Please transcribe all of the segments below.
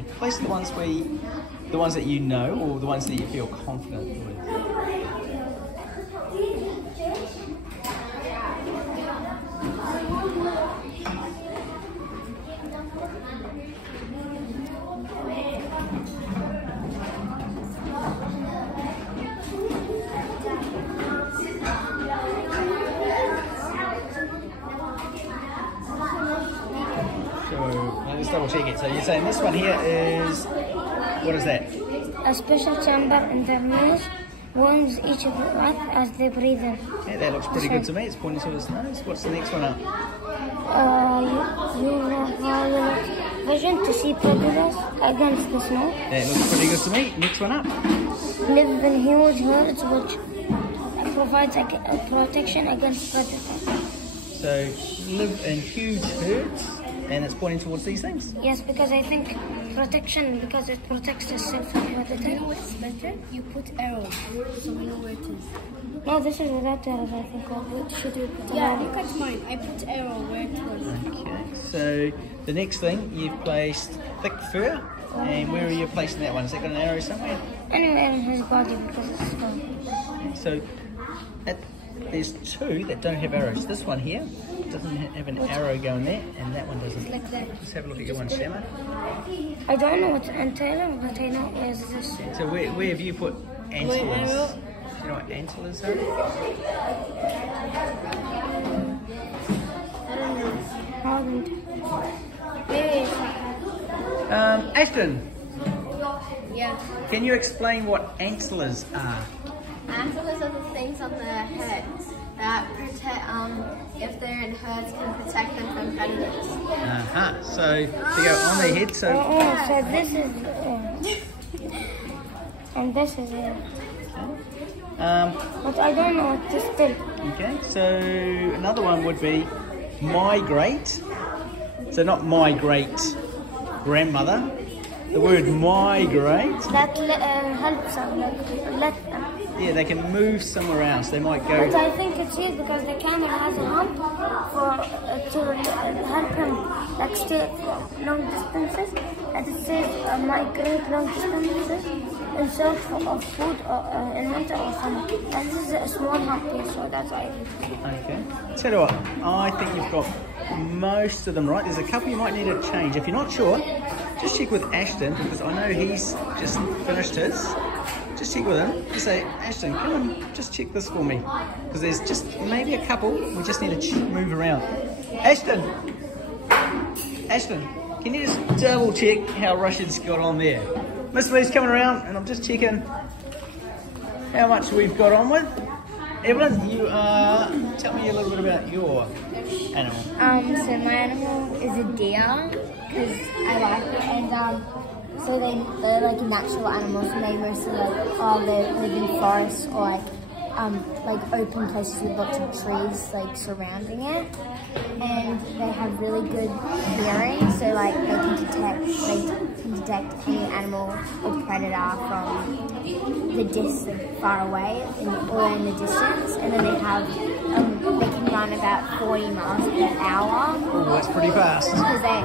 Okay. Place the ones the ones that you know, or the ones that you feel confident with. Let's double check it. So you're saying this one here is, what is that? A special chamber in their nose warms each of the earth as they breathe in. Yeah, that looks pretty good to me. It's pointing to his nose. What's the next one up? You have vision to see predators against the snow. That looks pretty good to me. Next one up. Live in huge herds, which provides protection against predators. So live in huge herds. And it's pointing towards these things? Yes, because I think protection, because it protects itself from predators. You know what's better? You put arrows, so we know where it is. No, this is without arrows, I think. What should we put? Yeah, look at mine. I put arrow where it was. Okay, so the next thing, you've placed thick fur. And where are you placing that one? Has it got an arrow somewhere? Anywhere in his body, because it's strong. So there's two that don't have arrows. This one here doesn't have an arrow going there, and that one doesn't. Like that. Let's have a look at your one, Shama. I don't know what's antenna, but I know is this. So where have you put antlers? Do you know what antlers are? I don't know. Ashton. Yeah. Can you explain what antlers are? Antlers are the things on their head that protect, if they're in herds, can protect them from predators. So they go on their head. So so this is, and this is it. But I don't know what this is. Okay. So another one would be migrate. So not my great grandmother. The word migrate. That helps them. Yeah, they can move somewhere else. They might go. But I think it's here because the camera has a hump for to help him like stay long distances, and it says migrate long distances in search of food or in winter or summer. And this is a small hump here, so that's why. Okay. Tell you what, I think you've got most of them right. There's a couple you might need to change. If you're not sure, just check with Ashton, because I know he's just finished his. Just check with him. Just say, Ashton, come on, just check this for me. Because there's just maybe a couple we just need to move around. Ashton, can you just double check how Russian's got on there? Miss Lee's coming around, and I'm just checking how much we've got on with. Evelyn, you tell me a little bit about your animal. So my animal is a deer because I like it, and so they're like natural animals, and they mostly they live in forests or like open places with lots of trees like surrounding it, and they have really good hearing, so like they can detect any animal or predator from the distance, far away or in the distance, and then they have they can run about 40 miles per hour. Oh, that's pretty fast. Because they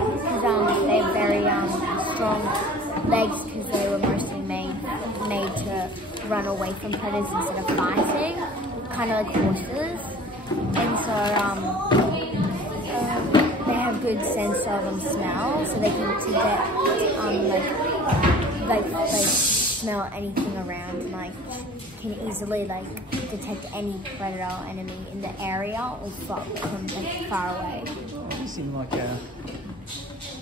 have very strong legs, because they were mostly made to run away from predators instead of fighting, kind of like horses. And so they have good sense of smell, so they can smell anything around, and like can easily like detect any predator or enemy in the area or from like far away. You seem like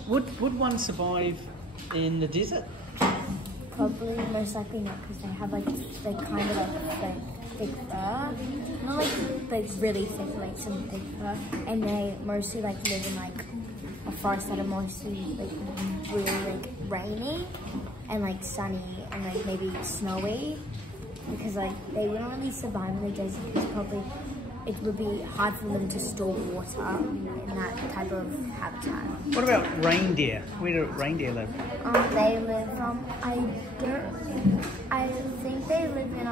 would one survive in the desert? Probably, most likely not, because they have like kind of like thick fur, not like really thick, like some thick fur, and they mostly like live in like a forest that are mostly like really like rainy and like sunny and like maybe snowy, because like they wouldn't really survive in the desert, because probably it would be hard for them to store water in that type of habitat. What about reindeer? Where do reindeer live? They live I think they live in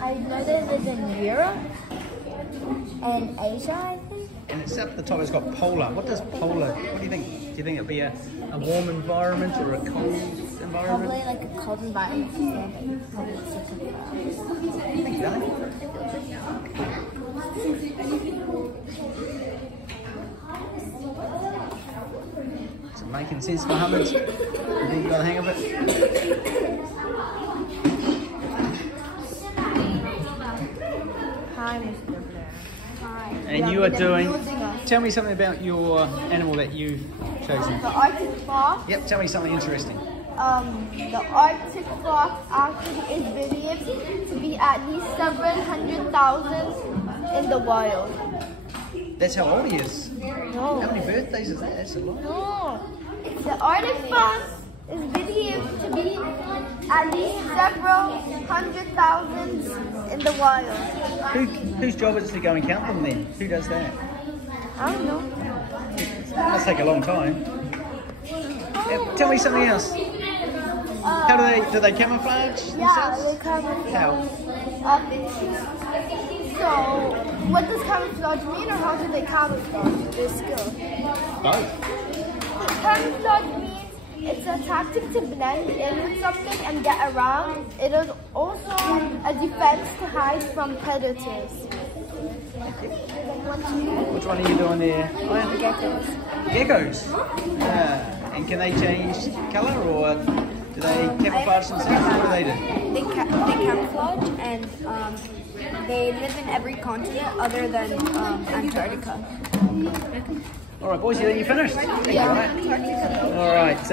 I know they live in Europe, and Asia, I think. And it's up the top, it's got polar. What does polar, what do you think? Do you think it'll be a warm environment or a cold environment? Probably like a cold environment. Probably Thank you, darling. Is it making sense, Mohammed? You think you got the hang of it? Hi, Mr. Blair. And you are doing, tell me something about your animal that you've chosen. The Arctic fox. Yep, tell me something interesting. The Arctic fox actually is believed to be at least several 100,000 in the wild. That's how old he is. No. How many birthdays is that? That's a lot. No. The Arctic fox is believed to be at least several 100,000 in the wild. Whose job is to go and count them then? Who does that? I don't know. It must take a long time. Tell me something else. How do they camouflage Yeah, themselves? they camouflage. How? So, what does camouflage mean, or how do they camouflage their skill? Both. Camouflage means it's a tactic to blend in with something and get around. It is also a defense to hide from predators. Which one are you doing there? Geckos. Geckos. And can they change colour or do they camouflage themselves? What do they do? They camouflage and they live in every continent other than Antarctica. All right, boys, you think you finished? Yeah. All right.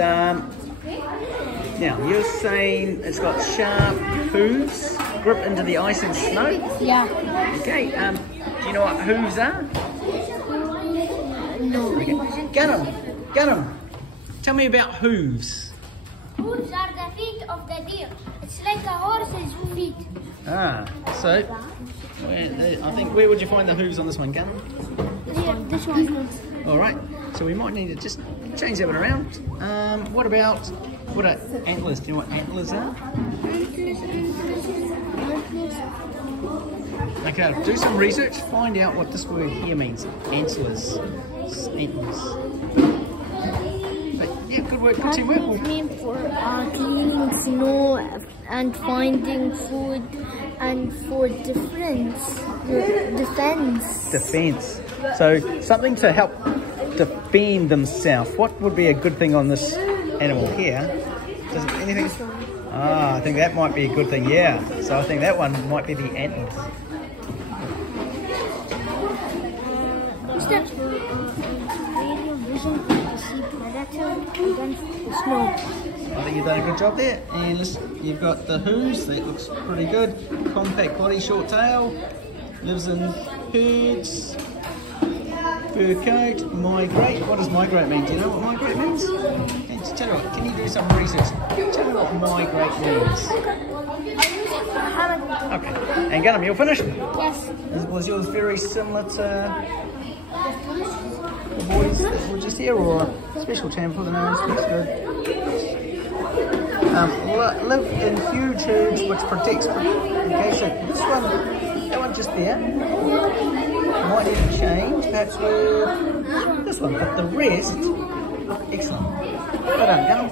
Now, you're saying it's got sharp hooves, grip into the ice and snow? Yeah. Okay. Do you know what hooves are? No. Okay. Get 'em. Tell me about hooves. Hooves are the feet of the deer. It's like a horse's feet. So, I think, where would you find the hooves on this one, Gunham? This one. All right, so we might need to just change that one around. What are antlers? Do you know what antlers are? Okay, do some research, find out what this word here means. Antlers. Antlers. But, yeah, good work, good teamwork. It's meant for cleaning snow and finding food and for defense. Defense. So something to help defend themselves. What would be a good thing on this animal here? Does it, anything? I think that might be a good thing. Yeah. So I think that one might be the antlers. Radio vision to see predator against the snow. I think you've done a good job there. And listen, you've got the hooves. That looks pretty good. Compact body, short tail. Lives in herds. Fur coat, migrate. What does migrate mean? Do you know what migrate means? Okay, just tell you what, can you do some research? Tell me what migrate means. Okay, and Gunham, you're finished? Yes. Was yours very similar to the boys that were just here, or special term for the nose? Live in huge herds which protects. Okay, so this one, that one just there. Might need to change, perhaps with this one, but the rest, excellent. Well done, Gunham.